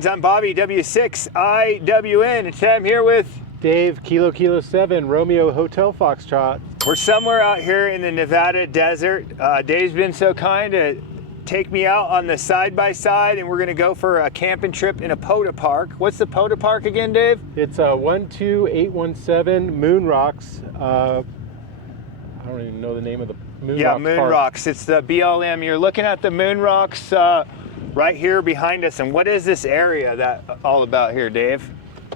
Greetings, I'm Bobby, W6IWN, and today I'm here with Dave, Kilo 7, Romeo Hotel Foxtrot. We're somewhere out here in the Nevada desert. Dave's been so kind to take me out on the side-by-side, and we're gonna go for a camping trip in a POTA park. What's the POTA park again, Dave? It's 12817 Moon Rocks. I don't even know the name of the Moon Rocks Moon park. Rocks. It's the BLM. You're looking at the Moon Rocks right here behind us. And what is this area all about here, Dave?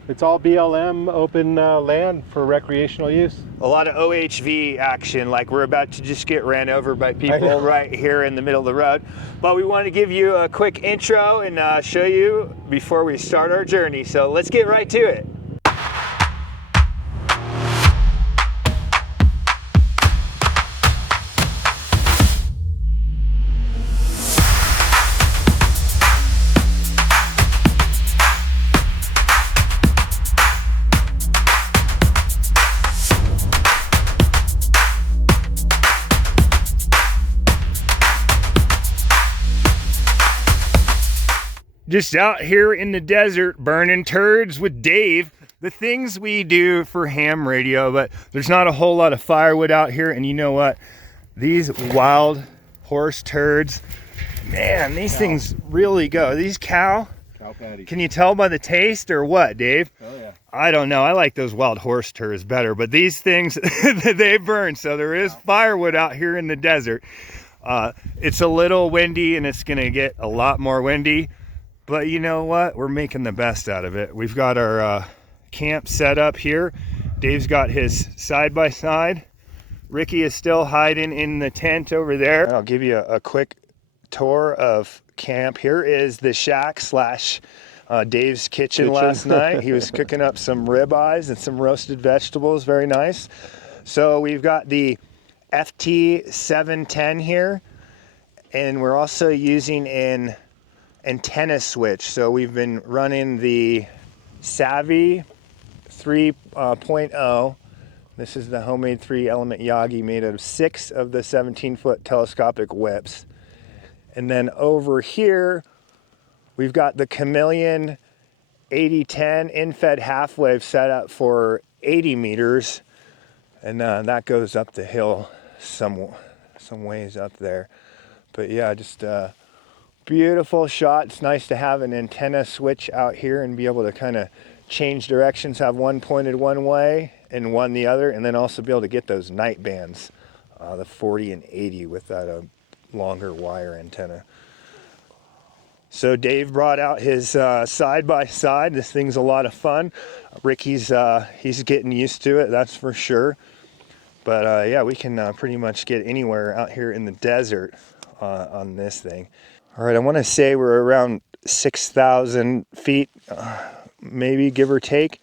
It's all BLM open land for recreational use. A lot of OHV action, like we're about to just get ran over by people right here in the middle of the road. But we want to give you a quick intro and show you before we start our journey. So let's get right to it. Just out here in the desert burning turds with Dave. The things we do for ham radio, but there's not a whole lot of firewood out here. And you know what? These wild horse turds, man, these things really go. These cow patties. Can you tell by the taste or what, Dave? Oh yeah. I don't know. I like those wild horse turds better, but these things, they burn. So there is firewood out here in the desert. It's a little windy and it's gonna get a lot more windy. But you know what? We're making the best out of it. We've got our camp set up here. Dave's got his side-by-side. Ricky is still hiding in the tent over there. I'll give you a quick tour of camp. Here is the shack slash Dave's kitchen last night. He was cooking up some ribeyes and some roasted vegetables. Very nice. So we've got the FT710 here. And we're also using an antenna switch. So we've been running the Savvy 3.0. This is the homemade 3-element Yagi made out of 6 of the 17-foot telescopic whips. And then over here we've got the Chameleon 8010 in-fed half-wave set up for 80 meters, and that goes up the hill some ways up there. But yeah, just beautiful shot. It's nice to have an antenna switch out here and be able to kind of change directions, have one pointed one way and one the other, and then also be able to get those night bands, the 40 and 80 with that longer wire antenna. So Dave brought out his side-by-side. This thing's a lot of fun. Ricky's he's getting used to it, that's for sure. But yeah, we can pretty much get anywhere out here in the desert on this thing. All right, I want to say we're around 6,000 feet, maybe give or take.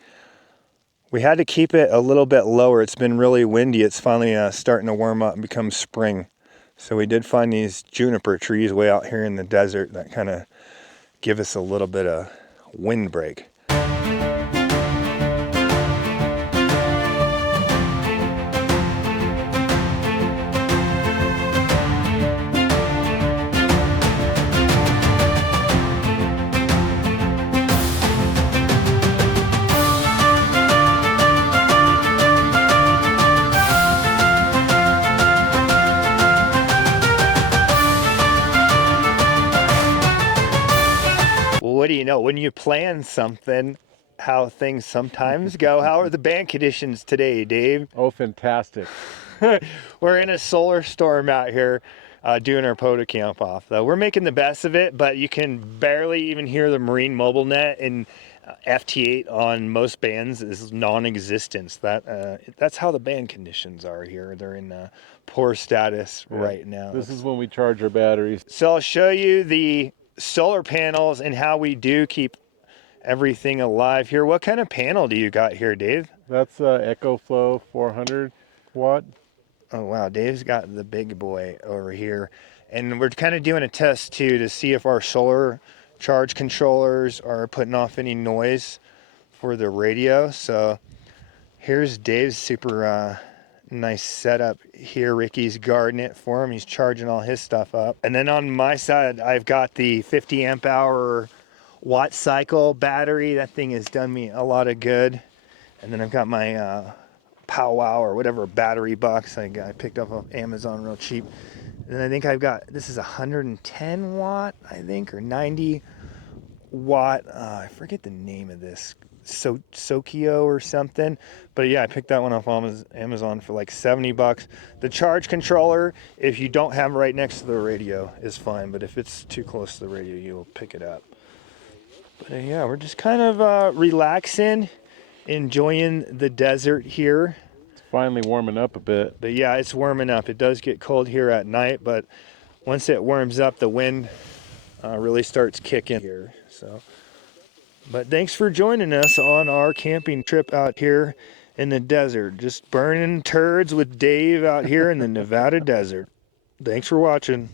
We had to keep it a little bit lower. It's been really windy. It's finally starting to warm up and become spring. So we did find these juniper trees way out here in the desert that kind of give us a little bit of windbreak. What do you know? When you plan something, how things sometimes go. How are the band conditions today, Dave? Oh, fantastic. We're in a solar storm out here doing our POTA camp off, though. We're making the best of it, but you can barely even hear the Marine Mobile Net, and FT8 on most bands is non-existent. That's how the band conditions are here. They're in poor status right now. This is when we charge our batteries. So I'll show you the solar panels and how we do keep everything alive here. What kind of panel do you got here, Dave? That's EcoFlow 400 watt. Oh wow, Dave's got the big boy over here, and we're kind of doing a test too to see if our solar charge controllers are putting off any noise for the radio. So here's Dave's super nice setup here. Ricky's guarding it for him. He's charging all his stuff up. And then on my side, I've got the 50 amp hour WattCycle battery. That thing has done me a lot of good. And then I've got my Powwow or whatever battery box I picked up on Amazon real cheap. And then I think I've got, this is 110 watt, I think, or 90 watt. I forget the name of this. Sokio or something. But yeah, I picked that one off Amazon for like 70 bucks. The charge controller, if you don't have it right next to the radio, is fine. But if it's too close to the radio, you'll pick it up. But yeah, we're just kind of relaxing, enjoying the desert here. It's finally warming up a bit. But yeah, it's warming up. It does get cold here at night, but once it warms up, the wind really starts kicking here. So, but thanks for joining us on our camping trip out here in the desert. Just burning turds with Dave out here in the Nevada desert. Thanks for watching.